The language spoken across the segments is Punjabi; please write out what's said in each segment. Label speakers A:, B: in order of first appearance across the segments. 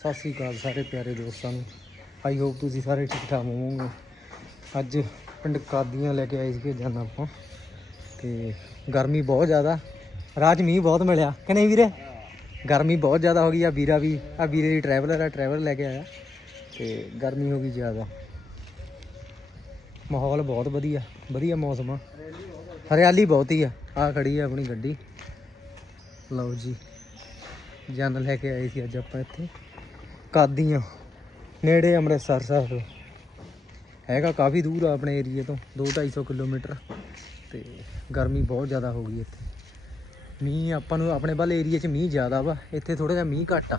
A: ਸਤਿ ਸ੍ਰੀ ਅਕਾਲ ਸਾਰੇ ਪਿਆਰੇ ਦੋਸਤਾਂ ਨੂੰ। ਆਈ ਹੋਪ ਤੁਸੀਂ ਸਾਰੇ ਠੀਕ ਠਾਕ ਹੋਵੋਗੇ। ਅੱਜ ਪਿੰਡ ਕਾਦੀਆਂ ਲੈ ਕੇ ਆਏ ਸੀਗੇ ਜਾਨਾ ਆਪਾਂ। ਤੇ ਗਰਮੀ ਬਹੁਤ ਜ਼ਿਆਦਾ। ਰਾਜ ਮੀਂਹ ਬਹੁਤ ਮਿਲਿਆ। ਕਿ ਨਹੀਂ ਵੀਰੇ? ਗਰਮੀ ਬਹੁਤ ਜ਼ਿਆਦਾ ਹੋ ਗਈ ਆ। ਵੀਰਾ ਵੀ, ਆ ਵੀਰੇ ਦੀ ਟਰੈਵਲਰ ਆ ਟਰੈਵਲਰ ਲੈ ਕੇ ਆਇਆ। ਤੇ ਗਰਮੀ ਹੋ ਗਈ ਜ਼ਿਆਦਾ। ਮਾਹੌਲ ਬਹੁਤ ਵਧੀਆ। ਵਧੀਆ ਮੌਸਮ ਆ। ਹਰਿਆਲੀ ਬਹੁਤ ਹੀ ਆ। ਆ ਖੜੀ ਆ ਆਪਣੀ ਗੱਡੀ। ਲਓ ਜੀ। ਜਨ ਲੈ ਕੇ ਆਏ ਸੀ ਅੱਜ ਆਪਾਂ ਇੱਥੇ। ਕਾਦੀਆਂ। ਨੇੜੇ ਅੰਮ੍ਰਿਤਸਰ ਸਾਹਿਬ। ਹੈਗਾ ਕਾਫੀ ਦੂਰ ਆ ਆਪਣੇ ਏਰੀਏ ਤੋਂ 2-250 ਕਿਲੋਮੀਟਰ। ਤੇ ਗਰਮੀ ਬਹੁਤ ਜ਼ਿਆਦਾ ਹੋ ਗਈ ਇੱਥੇ। ਮੀਂਹ, ਆਪਾਂ ਨੂੰ ਆਪਣੇ ਵੱਲ ਏਰੀਏ 'ਚ ਮੀਂਹ ਜ਼ਿਆਦਾ ਵਾ, ਇੱਥੇ ਥੋੜਾ ਜਿਹਾ ਮੀਂਹ ਘੱਟ ਆ।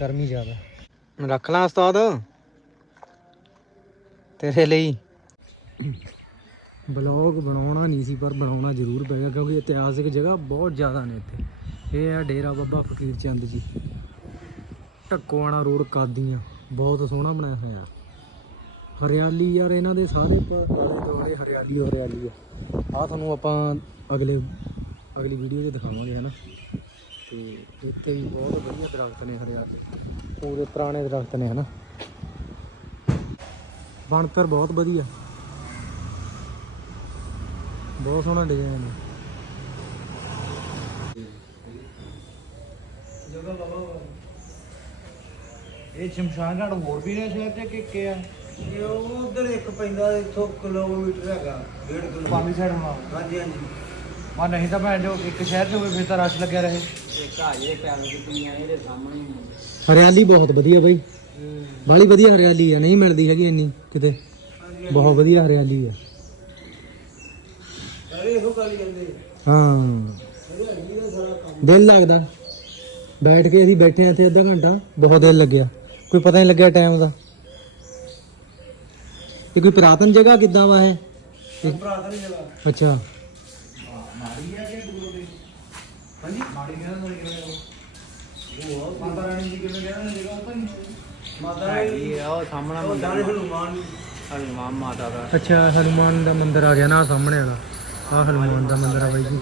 A: ਗਰਮੀ ਜ਼ਿਆਦਾ। ਰੱਖ ਲਾਂ ਉਸਤਾਦ। ਤੇਰੇ ਲਈ। ਬਲੌਗ ਬਣਾਉਣਾ ਨਹੀਂ ਸੀ, ਪਰ ਬਣਾਉਣਾ ਜ਼ਰੂਰ ਪਏਗਾ, ਕਿਉਂਕਿ ਇਤਿਹਾਸਿਕ ਜਗ੍ਹਾ ਬਹੁਤ ਜ਼ਿਆਦਾ ਨੇ ਇੱਥੇ। ਇਹ ਆ ਡੇਰਾ ਬਾਬਾ ਫਕੀਰ ਚੰਦ ਜੀ। ਢੱਕੋਆਣਾ ਰੋਡ ਕਾਦੀਆਂ। ਬਹੁਤ ਸੋਹਣਾ ਬਣਾਇਆ ਹੋਇਆ। ਹਰਿਆਲੀ ਯਾਰ, ਇਹਨਾਂ ਦੇ ਸਾਰੇ ਆਲੇ ਦੁਆਲੇ ਹਰਿਆਲੀ ਓ ਹਰਿਆਲੀ ਆ ਆ ਤੁਹਾਨੂੰ ਆਪਾਂ ਅਗਲੇ, ਅਗਲੀ ਵੀਡੀਓ 'ਚ ਦਿਖਾਵਾਂਗੇ, ਹਨਾ? ਤੇ ਇੱਥੇ ਵੀ ਬਹੁਤ ਵਧੀਆ ਦਰਖਤ ਨੇ ਹਰਿਆਲੀ। ਪੂਰੇ ਪੁਰਾਣੇ ਦਰਖਤ ਨੇ, ਹਨਾ? ਬਣਤਰ ਬਹੁਤ ਵਧੀਆ। ਬਹੁਤ ਸੋਹਣਾ ਡਿਜ਼ਾਈਨ ਹੈ
B: ਇਹ ਸ਼ਮਸ਼ਾਨ ਘਾਟ ਹੋਰ ਵੀ ਨੇ ਸ਼ਹਿਰ ਚ ਕਿ ਕਿ ਆ?
C: ਇਹ ਉਧਰ ਇੱਕ ਪੈਂਦਾ ਇੱਥੋਂ ਕਿਲੋਮੀਟਰ ਹੈਗਾ 1.5 ਕਿਲੋਮੀਟਰ।
B: ਪਾਣੀ ਸਾਈਡ ਮਾ
C: ਹਾਂਜੀ ਹਾਂਜੀ।
B: ਮਾ ਨਹੀਂ ਤਾਂ ਭੈਣ ਜੋ ਇੱਕ ਸ਼ਹਿਰ ਚ ਹੋਵੇ ਫਿਰ ਤਾਂ ਰਸ਼ ਲੱਗਿਆ ਰਹੇ।
A: ਹਰਿਆਲੀ ਬਹੁਤ ਵਧੀਆ ਬਈ। ਬਾਲੀ ਵਧੀਆ ਹਰਿਆਲੀ ਆ ਨਹੀਂ ਮਿਲਦੀ ਹੈਗੀ ਇੰਨੀ ਕਿਤੇ। ਬਹੁਤ ਵਧੀਆ ਹਰਿਆਲੀ ਆ।
C: ਇਹੋ
A: ਹਾਂ। ਦਿਲ ਲੱਗਦਾ। ਬੈਠ ਕੇ ਅਸੀਂ ਬੈਠੇ ਆ ਇੱਥੇ ਅੱਧਾ ਘੰਟਾ ਬਹੁਤ ਦਿਲ ਲੱਗਿਆ। ਕੋਈ ਪਤਾ ਨਹੀਂ ਲੱਗਿਆ ਟਾਈਮ ਦਾ। ਇਹ ਕੋਈ ਪੁਰਾਤਨ ਜਗ੍ਹਾ ਕਿੱਦਾਂ ਵਾ ਇਹ? ਇਹ-
C: ਪ੍ਰਾਤਨ
A: ਅੱਛਾ।
B: ਮਾੜੀ ਆ ਕਿ ਦੂਰ ਦੀ?
C: ਹਾਂਜੀ?
B: ਮਾੜੀ ਕਹਿੰਦਾ ਨਾ ਕਿਵੇਂ
C: ਉਹ
B: ਮਾਤਾ ਰਾਣੀ ਜੀ ਕਿਵੇਂ ਕਹਿੰਦਾ ਨਾ ਜਗ੍ਹਾ ਪਤਾ ਨਹੀਂ।
C: ਮਾਤਾ ਰਾਣੀ
B: ਆ ਉਹ ਸਾਹਮਣਾ
C: ਉਹ ਜਾਣੇ ਹਨੂਮਾਨ
B: ਹਨੂਮਾਨ ਮਾਤਾ ਦਾ।
A: ਅੱਛਾ ਹਨੂਮਾਨ ਦਾ ਮੰਦਿਰ ਆ ਗਿਆ ਨਾ ਸਾਹਮਣੇ ਵਾਲਾ। ਆ ਹਨੂਮਾਨ ਦਾ ਮੰਦਿਰ ਆ ਬਾਈ ਜੀ।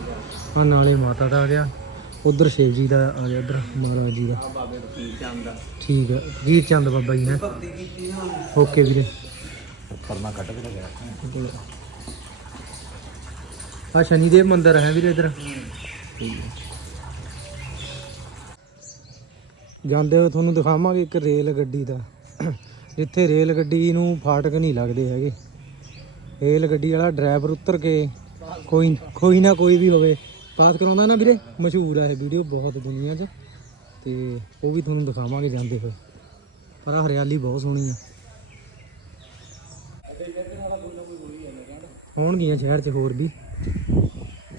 A: ਆ ਨਾਲੇ ਮਾਤਾ ਦਾ ਆ ਗਿਆ। ਉਧਰ ਸ਼ਿਵ ਜੀ ਦਾ ਆ ਗਿਆ ਉਧਰ ਮਹਾਰਾਜ ਜੀ ਦਾ।
B: ਬਾਬੇ ਫਕੀਰ ਚੰਦ ਦਾ
A: ਠੀਕ ਹੈ ਵੀਰ ਚੰਦ ਬਾਬਾ ਜੀ ਹੈ। ਓਕੇ ਵੀਰੇ।
B: ਕਰਨਾ ਕੱਢ ਕੇ ਲਗਾਇਆ
A: ਆ ਸ਼ਨੀਦੇਵ ਮੰਦਿਰ ਹੈ ਵੀਰੇ ਇਧਰ। ਜਾਂਦੇ ਹੋਏ ਤੁਹਾਨੂੰ ਦਿਖਾਵਾਂਗੇ ਇੱਕ ਰੇਲ ਗੱਡੀ ਦਾ। ਜਿੱਥੇ ਰੇਲ ਗੱਡੀ ਨੂੰ ਫਾਟਕ ਨਹੀਂ ਲੱਗਦੇ ਹੈਗੇ। ਰੇਲ ਗੱਡੀ ਵਾਲਾ ਡਰਾਈਵਰ ਉਤਰ ਕੇ ਕੋਈ ਕੋਈ ਨਾ ਕੋਈ ਵੀ ਹੋਵੇ। ਪਾਸ ਕਰਾਉਂਦਾ ਨਾ ਵੀਰੇ ਮਸ਼ਹੂਰ ਆ ਇਹ ਵੀਡੀਓ ਬਹੁਤ ਦੁਨੀਆ 'ਚ। ਤੇ ਉਹ ਵੀ ਤੁਹਾਨੂੰ ਦਿਖਾਵਾਂਗੇ ਜਾਂਦੇ ਹੋਏ। ਪਰ ਆਹ ਹਰਿਆਲੀ ਬਹੁਤ ਸੋਹਣੀ ਆ। ਹੋਣਗੀਆਂ ਸ਼ਹਿਰ 'ਚ ਹੋਰ ਵੀ।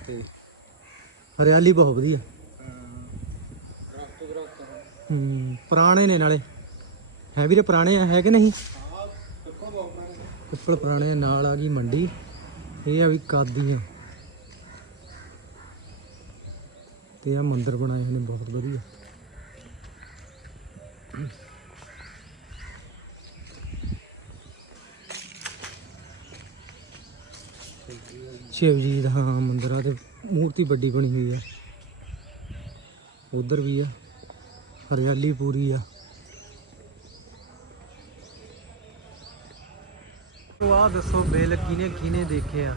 A: ਤੇ ਹਰਿਆਲੀ ਬਹੁਤ ਵਧੀਆ। ਹੂੰ ਪੁਰਾਣੇ ਨੇ ਨਾਲੇ। ਹੈ ਵੀਰੇ ਪੁਰਾਣੇ ਆ ਹੈ ਕਿ ਨਹੀਂ? ਪਿੱਪਲ ਪੁਰਾਣੇ ਆ, ਨਾਲ ਆ ਗਈ ਮੰਡੀ। ਇਹ ਆ ਵੀ ਕਾਦੀਆਂ। ਤੇ ਆ ਮੰਦਿਰ ਬਣਾਏ ਹੋਏ ਨੇ, ਬਹੁਤ ਵਧੀਆ। ਸ਼ਿਵ ਜੀ ਦਾ, ਹਾਂ, ਮੰਦਿਰ ਆ ਤੇ ਮੂਰਤੀ ਵੱਡੀ ਬਣੀ ਹੋਈ ਆ। ਉਧਰ ਵੀ ਆ, ਹਰਿਆਲੀ ਪੂਰੀ ਆ। ਆ ਦੱਸੋ ਬੇਲ ਕਿਨੇ ਕਿਨੇ ਦੇਖਿਆ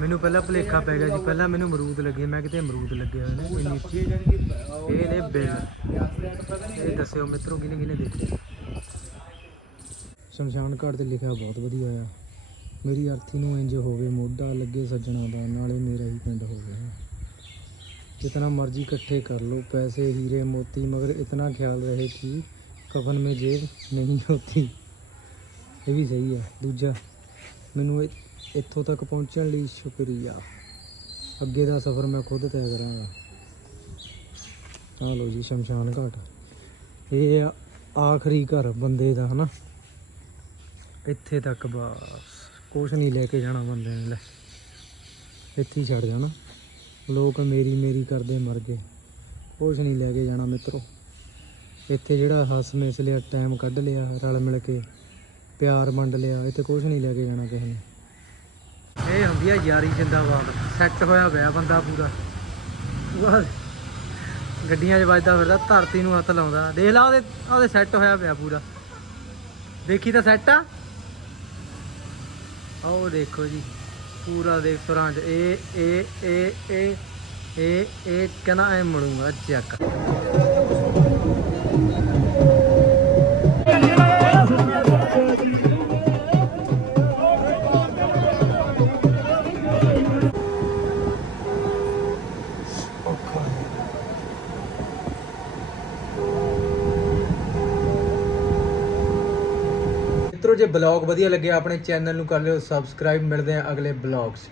A: ਮੈਨੂੰ ਪਹਿਲਾਂ ਭੁਲੇਖਾ ਪੈ ਗਿਆ ਜੀ ਪਹਿਲਾਂ ਮੈਨੂੰ ਅਮਰੂਦ ਲੱਗੇ ਮੈਂ ਕਿਤੇ ਅਮਰੂਦ ਲੱਗੇ ਹੋਏ ਨੇ ਇੰਨੀ ਇਹ ਨੇ ਬੇਲ। ਇਹ ਦੱਸਿਓ ਮਿੱਤਰੋ ਕਿਨੇ ਕਿਨੇ ਦੇਖਿਆ ਸ਼ਮਸ਼ਾਨ ਘਾਟ ਤੇ ਲਿਖਿਆ ਬਹੁਤ ਵਧੀਆ ਆ। ਮੇਰੀ ਅਰਥੀ ਨੂੰ ਇੰਜ ਹੋਵੇ ਮੋਢਾ ਲੱਗੇ ਸੱਜਣਾ ਦਾ ਨਾਲੇ ਮੇਰਾ ਹੀ ਪਿੰਡ ਹੋਵੇ। ਜਿਤਨਾ ਮਰਜ਼ੀ ਇਕੱਠੇ ਕਰ ਲੋ ਪੈਸੇ ਹੀਰੇ ਮੋਤੀ ਮਗਰ ਇਤਨਾ ਖਿਆਲ ਰਹੇ ਕਿ ਕਫਨ ਮੇ ਜੇਬ ਨਹੀਂ ਹੋਤੀ ਇਹ ਵੀ ਸਹੀ ਆ। ਦੂਜਾ ਮੈਨੂੰ ਇੱਥੋਂ ਤੱਕ ਪਹੁੰਚਣ ਲਈ ਸ਼ੁਕਰੀਆ। ਅੱਗੇ ਦਾ ਸਫ਼ਰ ਮੈਂ ਖੁਦ ਤੈਅ ਕਰਾਂਗਾ। ਆ ਲੋ ਜੀ, ਸ਼ਮਸ਼ਾਨ ਘਾਟ। ਇਹ ਆਖਰੀ ਘਰ ਬੰਦੇ ਦਾ, ਹਨਾ? ਇੱਥੇ ਤੱਕ ਬਸ। ਕੁਛ ਨਹੀਂ ਲੈ ਕੇ ਜਾਣਾ ਬੰਦੇ ਨੇ, ਲੈ। ਇੱਥੇ ਹੀ ਛੱਡ ਜਾਣਾ। ਲੋਕ ਮੇਰੀ ਮੇਰੀ ਕਰਦੇ ਮਰ ਗਏ। ਕੁਛ ਨਹੀਂ ਲੈ ਕੇ ਜਾਣਾ ਮਿੱਤਰੋ। ਇੱਥੇ ਜਿਹੜਾ ਹੱਸ ਮਿਸ ਲਿਆ, ਟਾਈਮ ਕੱਢ ਲਿਆ, ਰਲ ਮਿਲ ਕੇ ਪਿਆਰ ਵੰਡ ਲਿਆ, ਇੱਥੇ ਕੁਛ ਨਹੀਂ ਲੈ ਕੇ ਜਾਣਾ ਕਿਸੇ ਨੇ। ਇਹ ਹੁੰਦੀ ਆ ਯਾਰੀ ਜਿੰਦਾਬਾਦ। ਸੈੱਟ ਹੋਇਆ ਹੋਇਆ ਬੰਦਾ ਪੂਰਾ। ਵਾਹ। ਗੱਡੀਆਂ 'ਚ ਵੱਜਦਾ ਫਿਰਦਾ, ਧਰਤੀ ਨੂੰ ਹੱਥ ਲਾਉਂਦਾ। ਦੇਖ ਲਾ, ਉਹਦੇ ਉਹਦੇ ਸੈੱਟ ਹੋਇਆ ਪਿਆ ਪੂਰਾ। ਦੇਖੀ ਤਾਂ ਸੈੱਟ ਆ। ਉਹ ਦੇਖੋ ਜੀ, ਪੂਰਾ ਦੇਖ ਸੁਰਾਂ 'ਚ। ਇਹ ਇਹ ਇਹ ਇਹ ਇਹ ਇਹ ਕਹਿੰਦਾ ਐ ਮੜੂਗਾ, ਚੱਕ। ਮਿੱਤਰੋ, ਜੇ ਬਲੌਗ ਵਧੀਆ ਲੱਗਿਆ, ਆਪਣੇ ਚੈਨਲ ਨੂੰ ਕਰ ਲਿਓ ਸਬਸਕ੍ਰਾਈਬ ਮਿਲਦੇ ਆ ਅਗਲੇ ਬਲੌਗਸ